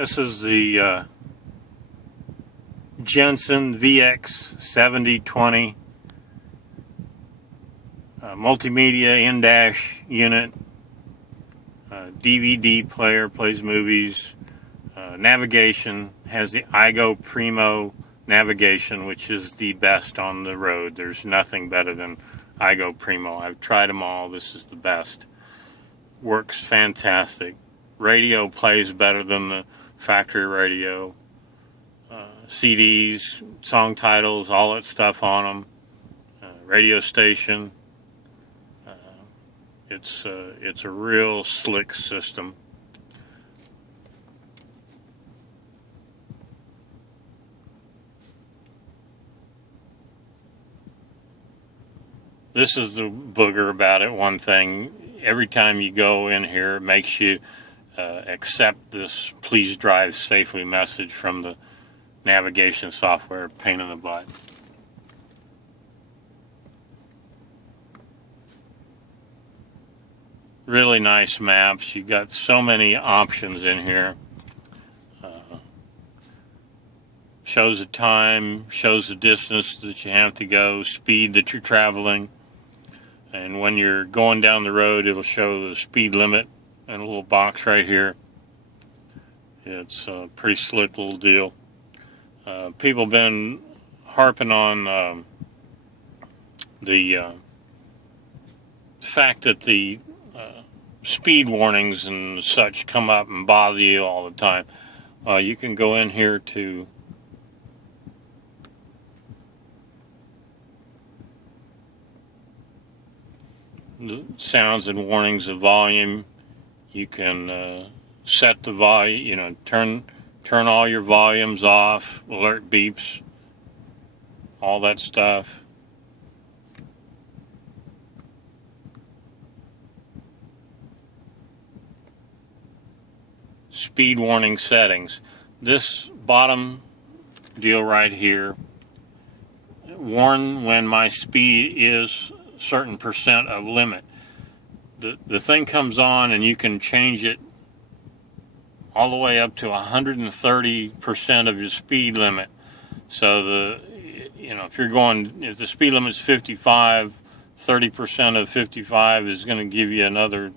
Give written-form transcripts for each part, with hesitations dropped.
This is the Jensen VX7020 multimedia in-dash unit, DVD player, plays movies, navigation, has the iGo Primo navigation, which is the best on the road. There's nothing better than iGo Primo. I've tried them all. This is the best. Works fantastic. Radio plays better than the factory radio. CDs, song titles, all that stuff on them. Radio station. It's a real slick system. This is the booger about it. One thing, every time you go in here, it makes you accept this "please drive safely" message from the navigation software. Pain in the butt. Really nice maps. You got so many options in here. Shows the time, shows the distance that you have to go, speed that you're traveling. And when you're going down the road, it'll show the speed limit in a little box right here. It's a pretty slick little deal. People have been harping on the fact that the speed warnings and such come up and bother you all the time. You can go in here to the sounds and warnings of volume. You can set the volume, turn all your volumes off, alert beeps, all that stuff. Speed warning settings. This bottom deal right here, warn when my speed is certain percent of limit. The thing comes on and you can change it all the way up to 130% of your speed limit. So if the speed limit is 55, 30% of 55 is going to give you another,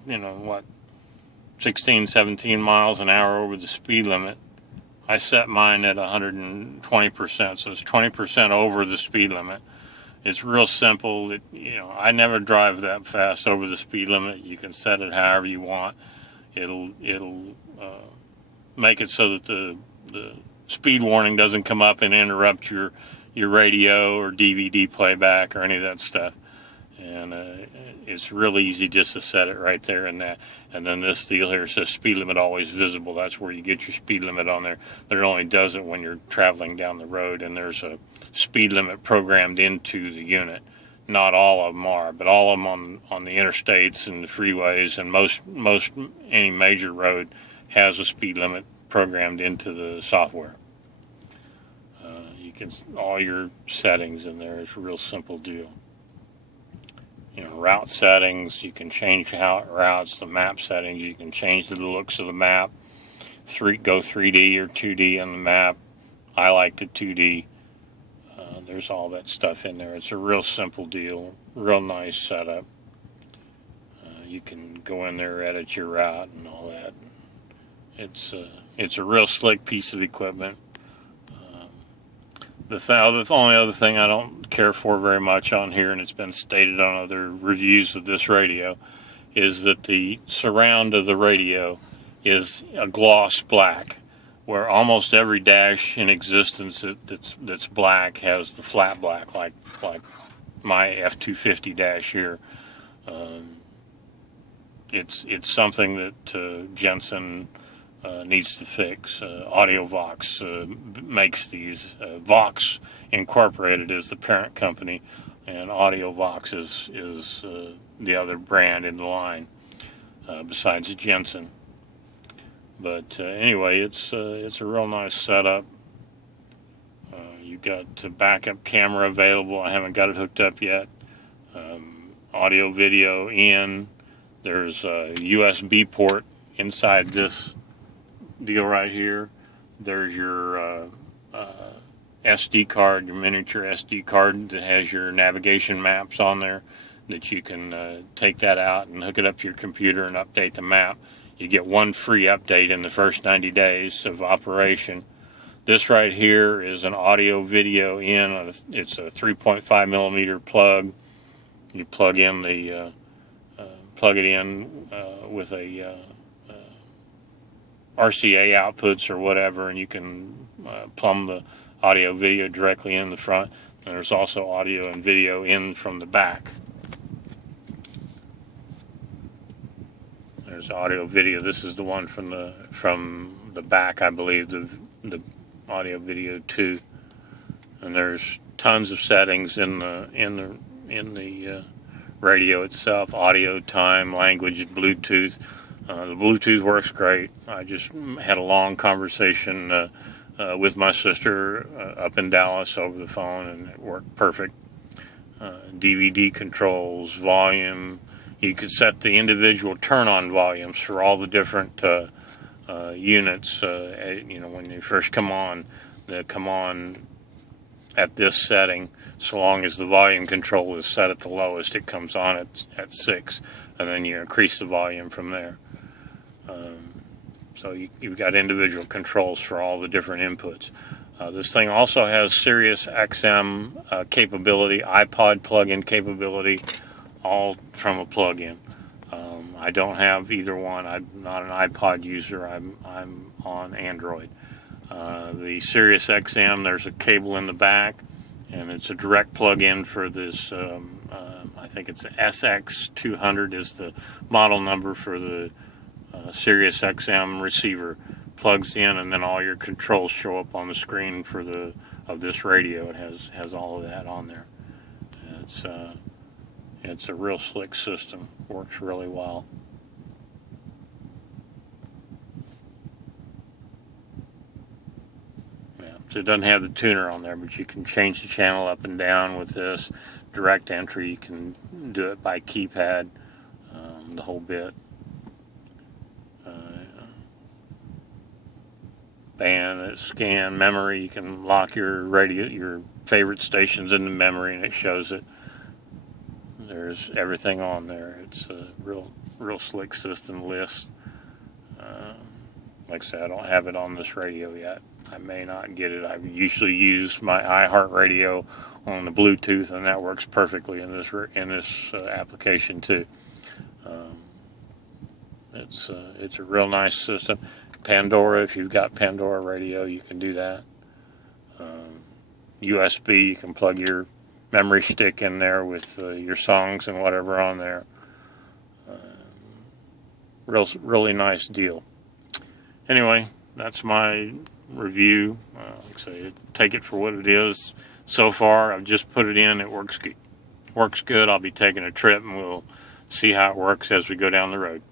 16, 17 miles an hour over the speed limit. I set mine at 120%, so it's 20% over the speed limit. It's real simple. I never drive that fast over the speed limit. You can set it however you want. It'll make it so that the speed warning doesn't come up and interrupt your radio or DVD playback or any of that stuff. And it's really easy just to set it right there in that. And then this deal here says speed limit always visible. That's where you get your speed limit on there. But it only does it when you're traveling down the road and there's a speed limit programmed into the unit. Not all of them are, but all of them on the interstates and the freeways and most any major road has a speed limit programmed into the software. You can all your settings in there. It's a real simple deal. Route settings, you can change how it routes. The map settings, you can change the looks of the map. Go 3D or 2D on the map. I like the 2D. There's all that stuff in there. It's a real simple deal, real nice setup. You can go in there, edit your route and all that. It's a real slick piece of equipment. The only other thing I don't care for very much on here, and it's been stated on other reviews of this radio, is that the surround of the radio is a gloss black, where almost every dash in existence that's black has the flat black, like my F250 dash here. It's something that Jensen needs to fix. AudioVox makes these. Vox Incorporated is the parent company, and AudioVox is the other brand in the line besides Jensen. But anyway, it's a real nice setup. You got backup camera available. I haven't got it hooked up yet. Audio, video in. There's a USB port inside this deal right here. There's your SD card, your miniature SD card that has your navigation maps on there, that you can take that out and hook it up to your computer and update the map. You get one free update in the first 90 days of operation. This right here is an audio video in. It's a 3.5 millimeter plug. You plug in the plug it in with a RCA outputs or whatever, and you can plumb the audio video directly in the front. And there's also audio and video in from the back. There's audio video. This is the one from the back, I believe, the audio video 2. And there's tons of settings in the radio itself: audio, time, language, Bluetooth. The Bluetooth works great. I just had a long conversation with my sister up in Dallas over the phone, and it worked perfect. DVD controls, volume. You could set the individual turn-on volumes for all the different units. When they first come on, they come on at this setting. So long as the volume control is set at the lowest, it comes on at 6, and then you increase the volume from there. So you've got individual controls for all the different inputs. This thing also has Sirius XM capability, iPod plug-in capability, all from a plug-in. I don't have either one. I'm not an iPod user. I'm on Android. The Sirius XM, there's a cable in the back, and it's a direct plug-in for this. I think it's SX200 is the model number for the Sirius XM receiver. Plugs in, and then all your controls show up on the screen of this radio. It has all of that on there. It's a real slick system. Works really well. Yeah, so it doesn't have the tuner on there, but you can change the channel up and down with this. Direct entry, you can do it by keypad, the whole bit. Band, scan, memory. You can lock your radio, your favorite stations into memory, and it shows it. There's everything on there. It's a real slick system. List. Like I said, I don't have it on this radio yet. I may not get it. I usually use my iHeartRadio on the Bluetooth, and that works perfectly in this application too. It's a real nice system. Pandora, if you've got Pandora radio, you can do that. USB, you can plug your memory stick in there with your songs and whatever on there. Really nice deal. Anyway, that's my review. Like I say, take it for what it is. So far, I've just put it in. It works good. I'll be taking a trip, and we'll see how it works as we go down the road.